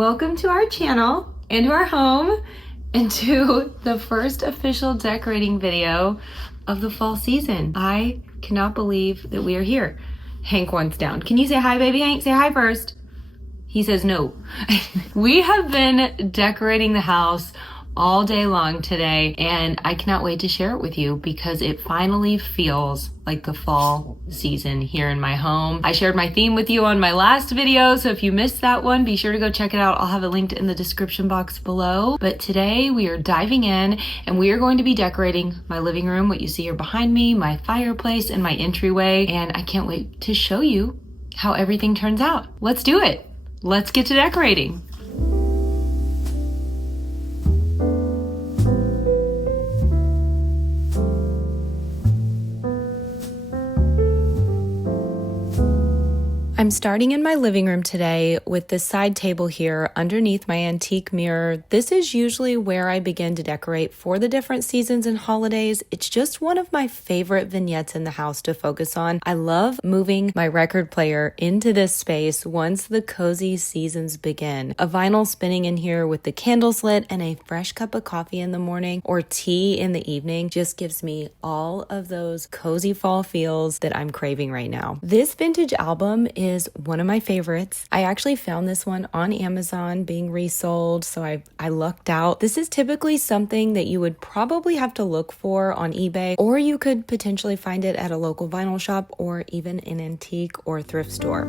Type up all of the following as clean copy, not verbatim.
Welcome to our channel and to our home and to the first official decorating video of the fall season. I cannot believe that we are here. Hank wants down. Can you say hi, baby Hank? Say hi first. He says no. We have been decorating the house all day long today, and I cannot wait to share it with you because it finally feels like the fall season here in my home. I shared my theme with you on my last video, so if you missed that one, be sure to go check it out. I'll have it linked in the description box below. But today we are diving in and we are going to be decorating my living room, what you see here behind me, my fireplace, and my entryway, and I can't wait to show you how everything turns out. Let's do it. Let's get to decorating. I'm starting in my living room today with this side table here underneath my antique mirror. This is usually where I begin to decorate for the different seasons and holidays. It's just one of my favorite vignettes in the house to focus on. I love moving my record player into this space once the cozy seasons begin. A vinyl spinning in here with the candles lit and a fresh cup of coffee in the morning or tea in the evening just gives me all of those cozy fall feels that I'm craving right now. This vintage album is one of my favorites. I actually found this one on Amazon being resold, so I lucked out. This is typically something that you would probably have to look for on eBay, or you could potentially find it at a local vinyl shop or even an antique or thrift store.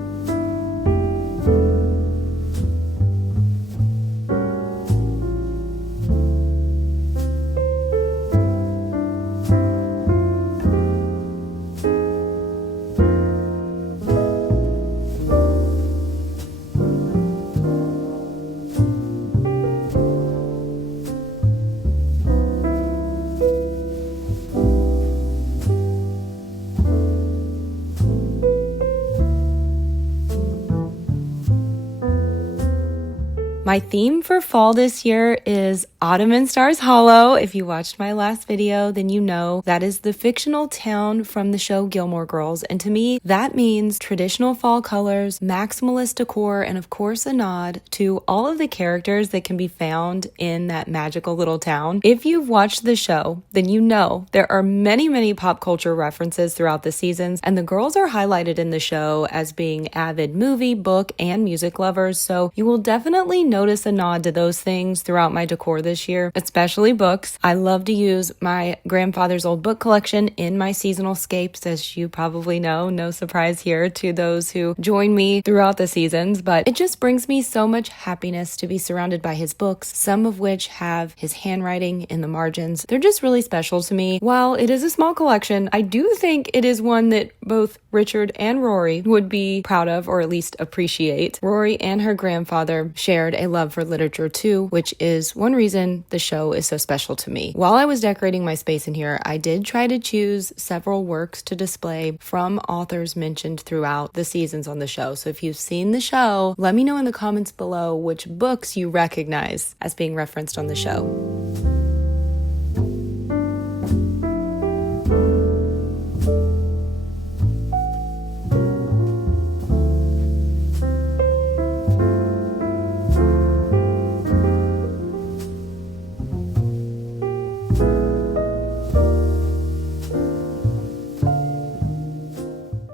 My theme for fall this year is Autumn in Stars Hollow. If you watched my last video, then you know that is the fictional town from the show Gilmore Girls. And to me, that means traditional fall colors, maximalist decor, and of course a nod to all of the characters that can be found in that magical little town. If you've watched the show, then you know there are many pop culture references throughout the seasons, and the girls are highlighted in the show as being avid movie, book, and music lovers. So you will definitely notice a nod to those things throughout my decor this year, especially books. I love to use my grandfather's old book collection in my seasonal scapes, as you probably know. No surprise here to those who join me throughout the seasons, but it just brings me so much happiness to be surrounded by his books, some of which have his handwriting in the margins. They're just really special to me. While it is a small collection, I do think it is one that both Richard and Rory would be proud of, or at least appreciate. Rory and her grandfather shared a love for literature too, which is one reason the show is so special to me. While I was decorating my space in here, I did try to choose several works to display from authors mentioned throughout the seasons on the show. So if you've seen the show, let me know in the comments below which books you recognize as being referenced on the show.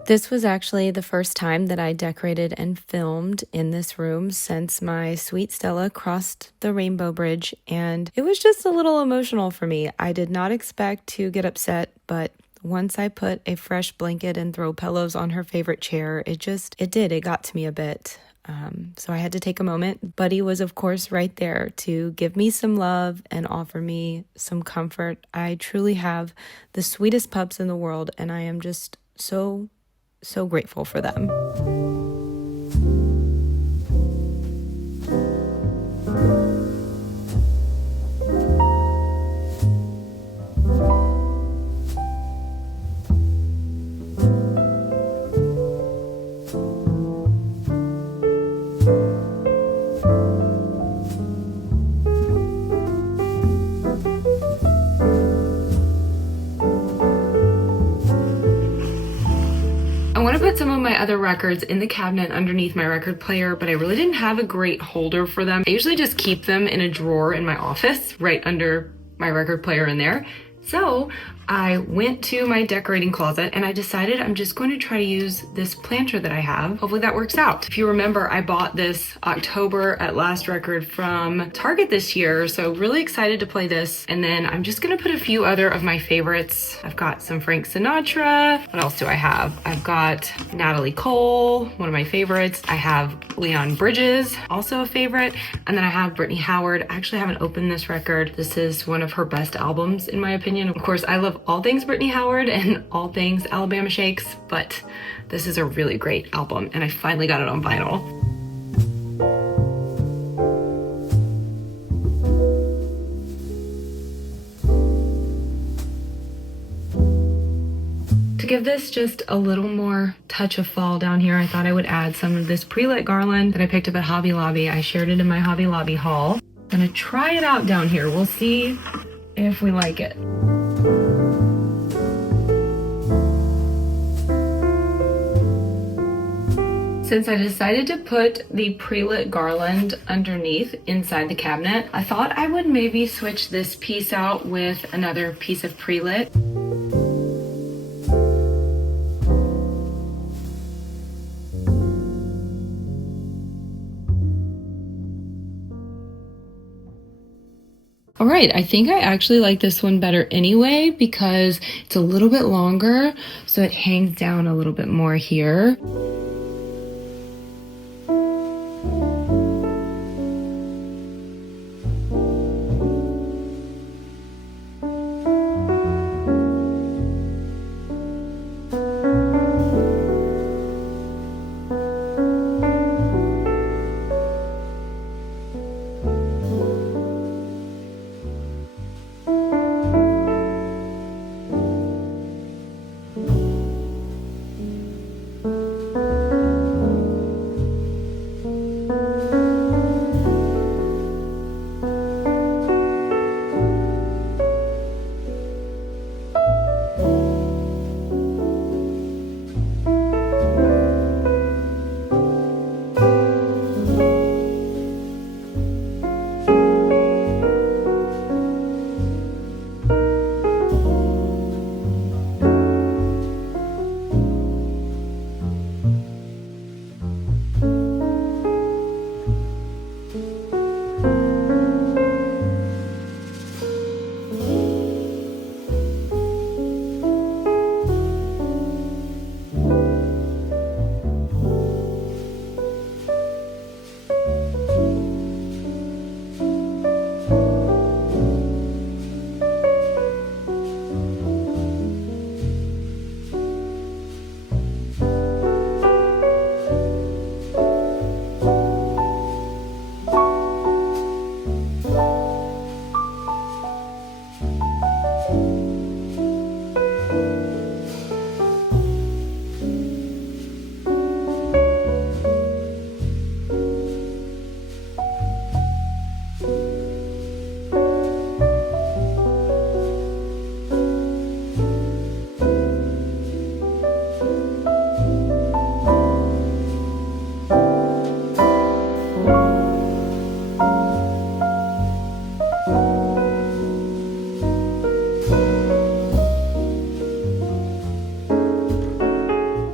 This was actually the first time that I decorated and filmed in this room since my sweet Stella crossed the Rainbow Bridge, and it was just a little emotional for me. I did not expect to get upset, but once I put a fresh blanket and throw pillows on her favorite chair, it got to me a bit. So I had to take a moment. Buddy was, of course, right there to give me some love and offer me some comfort. I truly have the sweetest pups in the world, and I am just so grateful for them. I want to put some of my other records in the cabinet underneath my record player, but I really didn't have a great holder for them. I usually just keep them in a drawer in my office, right under my record player in there. So I went to my decorating closet and I decided I'm just going to try to use this planter that I have. Hopefully that works out. If you remember, I bought this October at Last Record from Target this year, so really excited to play this. And then I'm just gonna put a few other of my favorites. I've got some Frank Sinatra. What else do I have? I've got Natalie Cole, one of my favorites. I have Leon Bridges, also a favorite. And then I have Brittany Howard. I actually haven't opened this record. This is one of her best albums, in my opinion. Of course, I love all things Brittany Howard and all things Alabama Shakes, but this is a really great album and I finally got it on vinyl. To give this just a little more touch of fall down here, I thought I would add some of this pre-lit garland that I picked up at Hobby Lobby. I shared it in my Hobby Lobby haul. I'm gonna try it out down here. We'll see if we like it. Since I decided to put the pre-lit garland underneath inside the cabinet, I thought I would maybe switch this piece out with another piece of pre-lit. All right, I think I actually like this one better anyway because it's a little bit longer, so it hangs down a little bit more here.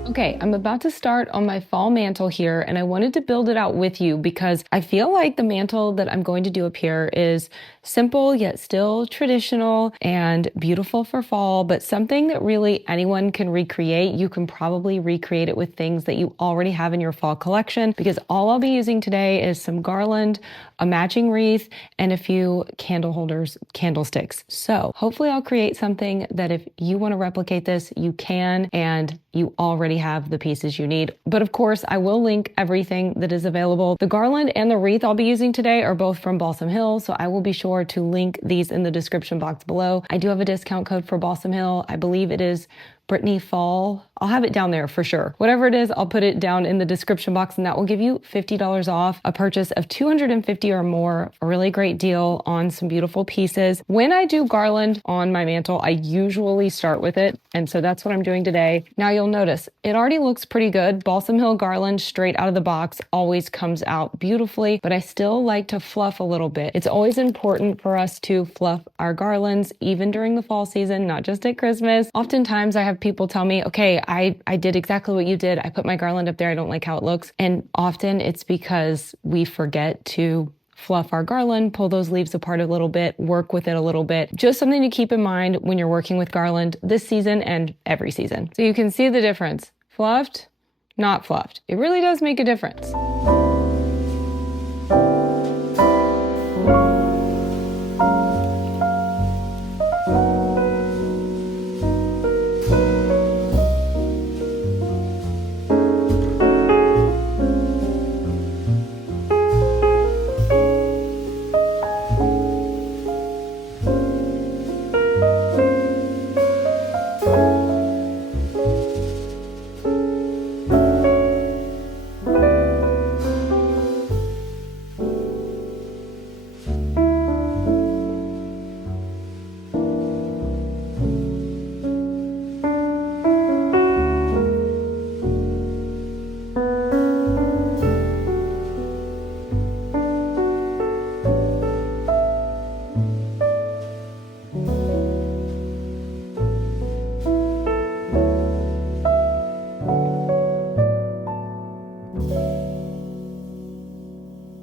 Okay, I'm about to start on my fall mantle here, and I wanted to build it out with you because I feel like the mantle that I'm going to do up here is simple yet still traditional and beautiful for fall, but something that really anyone can recreate. You can probably recreate it with things that you already have in your fall collection, because all I'll be using today is some garland, a matching wreath, and a few candle holders, candlesticks. So hopefully I'll create something that if you want to replicate this, you can, and you already have the pieces you need. But of course, I will link everything that is available. The garland and the wreath I'll be using today are both from Balsam Hill, so I will be sure to link these in the description box below. I do have a discount code for Balsam Hill. I believe it is Brittney Fall. I'll have it down there for sure. Whatever it is, I'll put it down in the description box, and that will give you $50 off a purchase of $250 or more. A really great deal on some beautiful pieces. When I do garland on my mantle, I usually start with it, and so that's what I'm doing today. Now you'll notice it already looks pretty good. Balsam Hill garland straight out of the box always comes out beautifully, but I still like to fluff a little bit. It's always important for us to fluff our garlands, even during the fall season, not just at Christmas. Oftentimes I have people tell me, okay, I did exactly what you did. I put my garland up there. I don't like how it looks. And often it's because we forget to fluff our garland, pull those leaves apart a little bit, work with it a little bit. Just something to keep in mind when you're working with garland this season and every season. So you can see the difference. Fluffed, not fluffed. It really does make a difference.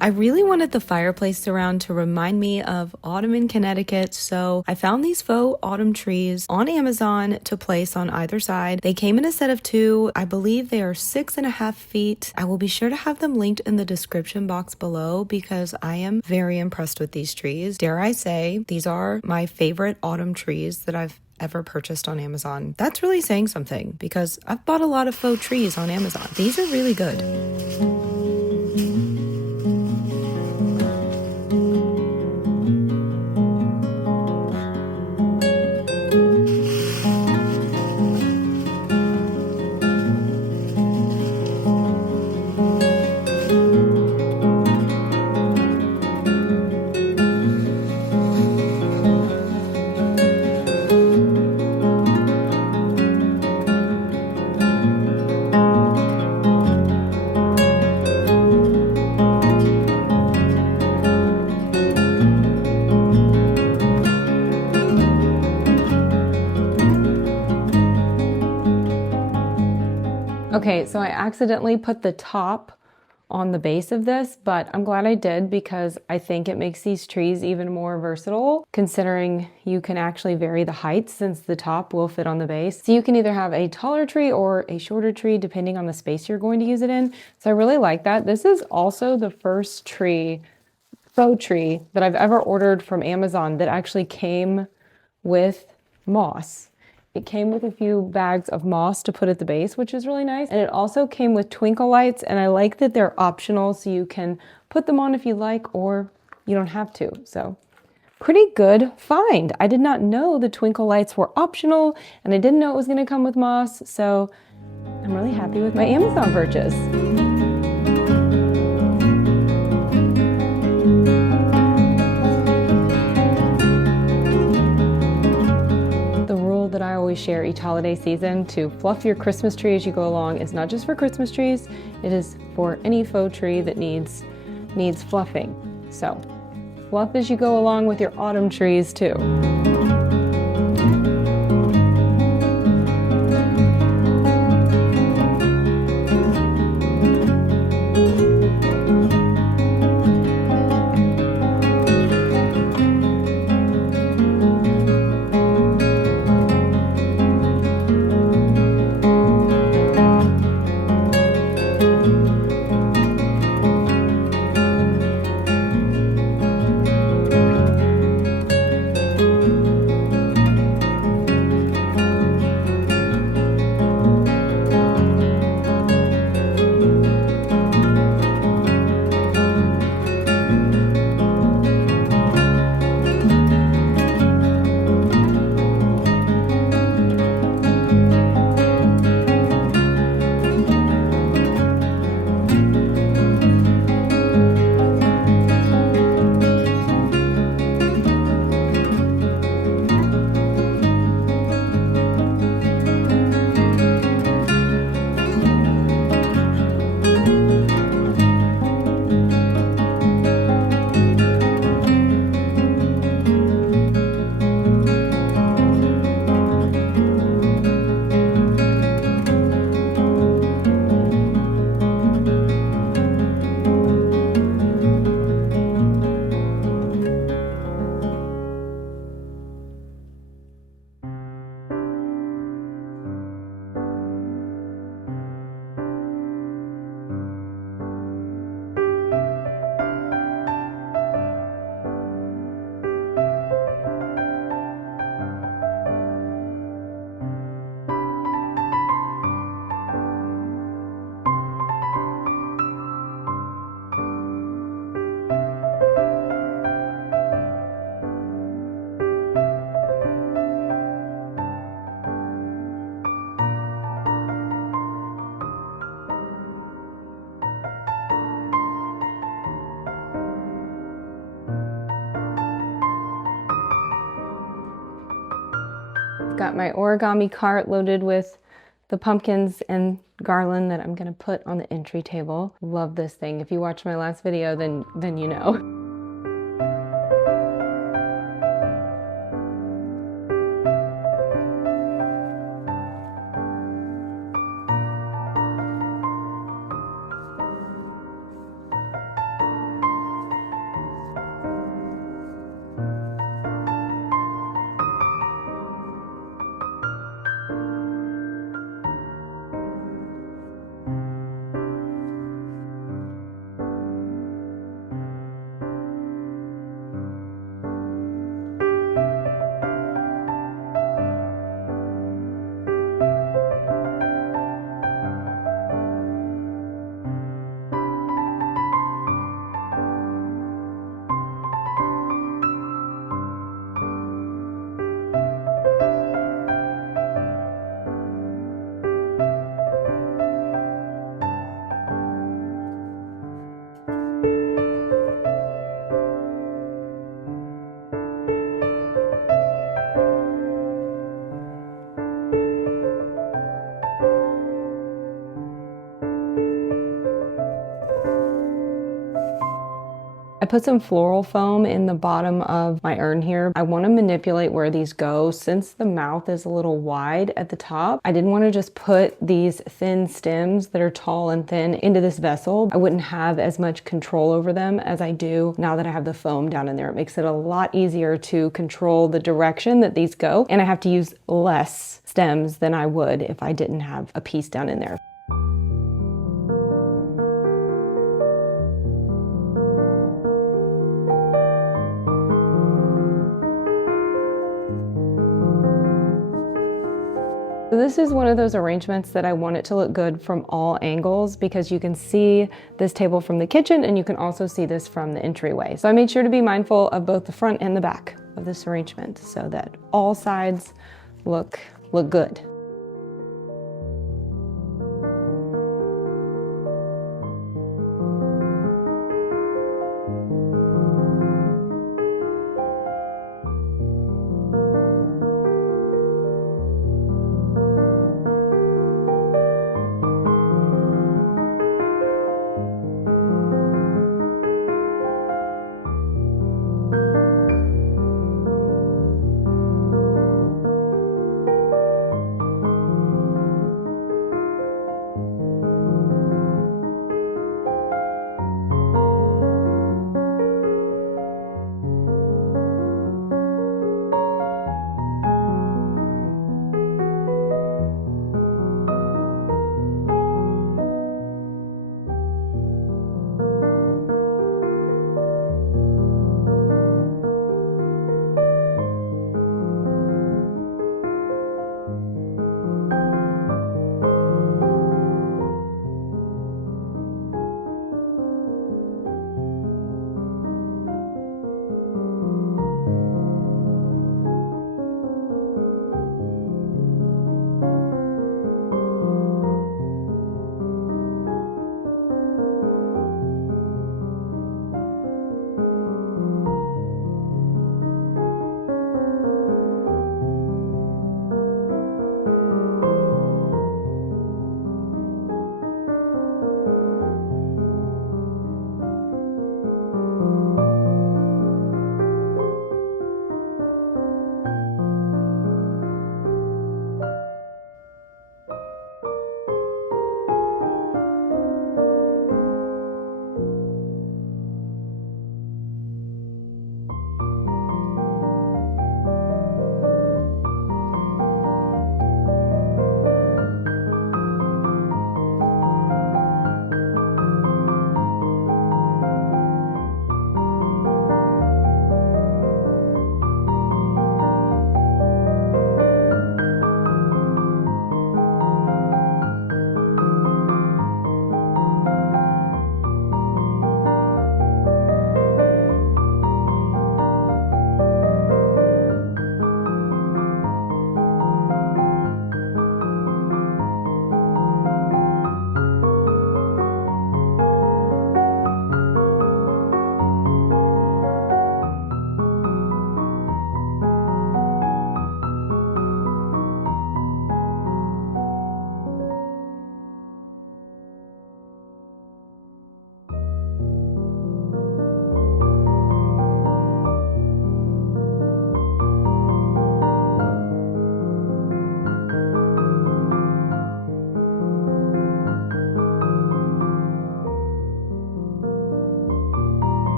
I really wanted the fireplace surround to remind me of autumn in Connecticut, so I found these faux autumn trees on Amazon to place on either side. They came in a set of 2. I believe they are 6.5 feet. I will be sure to have them linked in the description box below because I am very impressed with these trees. Dare I say, these are my favorite autumn trees that I've ever purchased on Amazon. That's really saying something because I've bought a lot of faux trees on Amazon. These are really good. Okay, so I accidentally put the top on the base of this, but I'm glad I did because I think it makes these trees even more versatile, considering you can actually vary the height since the top will fit on the base. So you can either have a taller tree or a shorter tree depending on the space you're going to use it in. So I really like that. This is also the first tree, faux tree, that I've ever ordered from Amazon that actually came with moss. It came with a few bags of moss to put at the base, which is really nice. And it also came with twinkle lights, and I like that they're optional, so you can put them on if you like, or you don't have to. So pretty good find. I did not know the twinkle lights were optional, and I didn't know it was gonna come with moss, so I'm really happy with my Amazon purchase. That I always share each holiday season to fluff your Christmas tree as you go along is not just for Christmas trees, it is for any faux tree that needs fluffing. So fluff as you go along with your autumn trees too. Got my origami cart loaded with the pumpkins and garland that I'm gonna put on the entry table. Love this thing. If you watched my last video, then you know. I put some floral foam in the bottom of my urn here. I want to manipulate where these go. Since the mouth is a little wide at the top, I didn't want to just put these thin stems that are tall and thin into this vessel. I wouldn't have as much control over them as I do now that I have the foam down in there. It makes it a lot easier to control the direction that these go, and I have to use less stems than I would if I didn't have a piece down in there. So this is one of those arrangements that I want it to look good from all angles, because you can see this table from the kitchen and you can also see this from the entryway. So I made sure to be mindful of both the front and the back of this arrangement so that all sides look good.